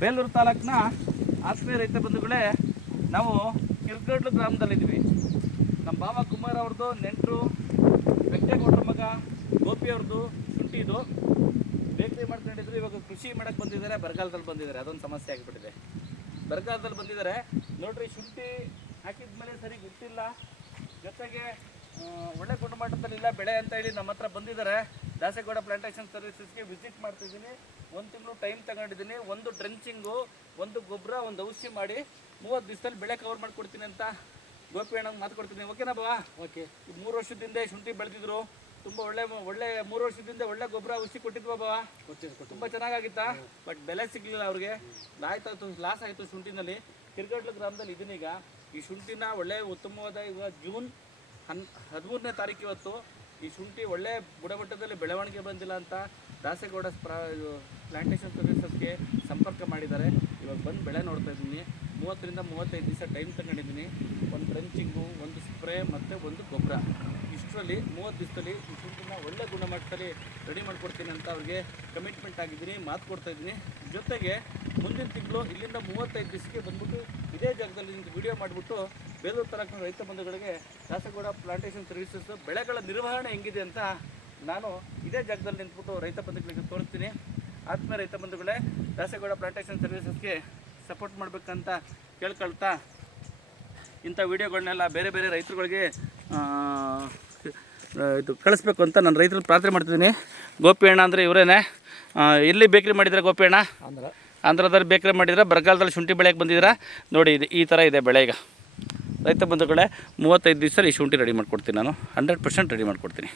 ಬೇಲೂರು ತಾಲೂಕಿನ ಆತ್ಮೀಯ ರೈತ ಬಂಧುಗಳೇ, ನಾವು ಕಿರ್ಗಡ್ಲು ಗ್ರಾಮದಲ್ಲಿದ್ದೀವಿ. ನಮ್ಮ ಬಾವ ಕುಮಾರ್ ಅವ್ರದ್ದು ನೆಂಟರು ವೆಂಕಟೇಗೌಡರ ಮಗ ಗೋಪಿ ಅವ್ರದ್ದು ಶುಂಠಿ ಇದು ಬೇಕರಿ ಮಾಡ್ಕೊಂಡಿದ್ರು. ಇವಾಗ ಕೃಷಿ ಮಾಡೋಕ್ಕೆ ಬಂದಿದ್ದಾರೆ, ಬರಗಾಲದಲ್ಲಿ ಬಂದಿದ್ದಾರೆ. ಅದೊಂದು ಸಮಸ್ಯೆ ಆಗಿಬಿಟ್ಟಿದೆ. ಬರಗಾಲದಲ್ಲಿ ಬಂದಿದ್ದಾರೆ ನೋಡ್ರಿ. ಶುಂಠಿ ಹಾಕಿದ ಮೇಲೆ ಸರಿ ಗೊತ್ತಿಲ್ಲ, ಜೊತೆಗೆ ಒಳ್ಳೆ ಗುಣಮಟ್ಟದಲ್ಲಿಲ್ಲ ಬೆಳೆ ಅಂತ ಹೇಳಿ ನಮ್ಮ ಹತ್ರ ಬಂದಿದ್ದಾರೆ. ದಾಸೇಗೌಡ ಪ್ಲಾಂಟೇಶನ್ ಸರ್ವಿಸಸ್ಗೆ ವಿಸಿಟ್ ಮಾಡ್ತಿದ್ದೀನಿ. 1 ತಿಂಗಳು ಟೈಮ್ ತಗೊಂಡಿದ್ದೀನಿ. ಒಂದು ಡ್ರೆಂಚಿಂಗು, ಒಂದು ಗೊಬ್ಬರ, ಒಂದು ಔಷಧಿ ಮಾಡಿ 30 ದಿವಸದಲ್ಲಿ ಬೆಳೆ ಕವರ್ ಮಾಡಿಕೊಡ್ತೀನಿ ಅಂತ ಗೋಪಿ ಅಣ್ಣಂಗೆ ಮಾತು ಕೊಡ್ತೀನಿ. ಓಕೆನಾ ಬಾವಾ? ಓಕೆ. 3 ವರ್ಷದಿಂದ ಶುಂಠಿ ಬೆಳೆದಿದ್ರು, ತುಂಬ ಒಳ್ಳೆ 3 ವರ್ಷದಿಂದ ಒಳ್ಳೆ ಗೊಬ್ಬರ ಔಷಧಿ ಕೊಟ್ಟಿದ್ವಾ ಬಾವಾ? ತುಂಬ ಚೆನ್ನಾಗಿತ್ತಾ? ಬಟ್ ಬೆಲೆ ಸಿಗಲಿಲ್ಲ ಅವ್ರಿಗೆ. ಲಾಸ್ ಆಯಿತು ಶುಂಠಿನಲ್ಲಿ. ಕಿರ್ಗಡ್ಲು ಗ್ರಾಮದಲ್ಲಿ ಇದೀನಿ ಈಗ. ಈ ಶುಂಠಿನ ಒಳ್ಳೆ ಉತ್ತಮವಾದ ಇವಾಗ ಜೂನ್ 13ನೇ ತಾರೀಕು ಇವತ್ತು. ಈ ಶುಂಠಿ ಒಳ್ಳೆ ಗುಣಮಟ್ಟದಲ್ಲಿ ಬೆಳವಣಿಗೆ ಬಂದಿಲ್ಲ ಅಂತ ದಾಸೇಗೌಡ ಪ್ಲಾಂಟೇಶನ್ ಸರ್ವಿಸಸ್ಗೆ ಸಂಪರ್ಕ ಮಾಡಿದ್ದಾರೆ. ಇವಾಗ ಬಂದು ಬೆಳೆ ನೋಡ್ತಾ ಇದ್ದೀನಿ. 30ರಿಂದ 35 ದಿವಸ ಟೈಮ್ ತಗೊಂಡಿದ್ದೀನಿ. ಒಂದು ಡ್ರೆಂಚಿಂಗು, ಒಂದು ಸ್ಪ್ರೇ ಮತ್ತು ಒಂದು ಗೊಬ್ಬರ. ಇಷ್ಟರಲ್ಲಿ 30 ದಿವಸದಲ್ಲಿ ಈ ಶುಂಠಿನ ಒಳ್ಳೆ ಗುಣಮಟ್ಟದಲ್ಲಿ ರೆಡಿ ಮಾಡಿಕೊಡ್ತೀನಿ ಅಂತ ಅವ್ರಿಗೆ ಕಮಿಟ್ಮೆಂಟ್ ಆಗಿದ್ದೀನಿ, ಮಾತು ಕೊಡ್ತಾಯಿದ್ದೀನಿ. ಜೊತೆಗೆ ಮುಂದಿನ ತಿಂಗಳು ಇಲ್ಲಿಂದ 35 ದಿವಸಕ್ಕೆ ಬಂದ್ಬಿಟ್ಟು ಇದೇ ಜಾಗದಲ್ಲಿ ನಿಂತು ವಿಡಿಯೋ ಮಾಡಿಬಿಟ್ಟು ಬೇಲೂರು ತಾಲೂಕಿನ ರೈತ ಬಂಧುಗಳಿಗೆ ದಾಸೇಗೌಡ ಪ್ಲಾಂಟೇಶನ್ ಸರ್ವಿಸಸ್ ಬೆಳೆಗಳ ನಿರ್ವಹಣೆ ಹೆಂಗಿದೆ ಅಂತ ನಾನು ಇದೇ ಜಾಗದಲ್ಲಿ ನಿಂತ್ಬಿಟ್ಟು ರೈತ ಬಂಧುಗಳಿಗೆ ತೋರಿಸ್ತೀನಿ. ಆತ್ಮೀಯ ರೈತ ಬಂಧುಗಳೇ, ದಾಸೇಗೌಡ ಪ್ಲಾಂಟೇಶನ್ ಸರ್ವಿಸಸ್ಗೆ ಸಪೋರ್ಟ್ ಮಾಡಬೇಕಂತ ಕೇಳ್ಕೊಳ್ತಾ, ಇಂಥ ವಿಡಿಯೋಗಳನ್ನೆಲ್ಲ ಬೇರೆ ಬೇರೆ ರೈತರುಗಳಿಗೆ ಇದು ಕಳಿಸ್ಬೇಕು ಅಂತ ನಾನು ರೈತರಲ್ಲಿ ಪ್ರಾರ್ಥನೆ ಮಾಡ್ತಿದ್ದೀನಿ. ಗೋಪಿ ಅಣ್ಣ ಅಂದರೆ ಇವರೇನೆ. ಎಲ್ಲಿ ಬೇಕ್ರಿ ಮಾಡಿದರೆ ಗೋಪಿ ಅಣ್ಣ? ಆಂಧ್ರದಲ್ಲಿ ಬೇಕ್ರಿ ಮಾಡಿದ್ರೆ, ಬರಗಾಲದಲ್ಲಿ ಶುಂಠಿ ಬೆಳೆಗೆ ಬಂದಿದ್ದೀರಾ ನೋಡಿ. ಇದು ಈ ಥರ ಇದೆ ಬೆಳೆ. ಈಗ ರೈತ ಬಂಧುಗಳೇ, 35 ದಿವಸ ಈ ಶುಂಠಿ ರೆಡಿ ಮಾಡಿಕೊಡ್ತೀನಿ ನಾನು. 100% ರೆಡಿ ಮಾಡಿಕೊಡ್ತೀನಿ.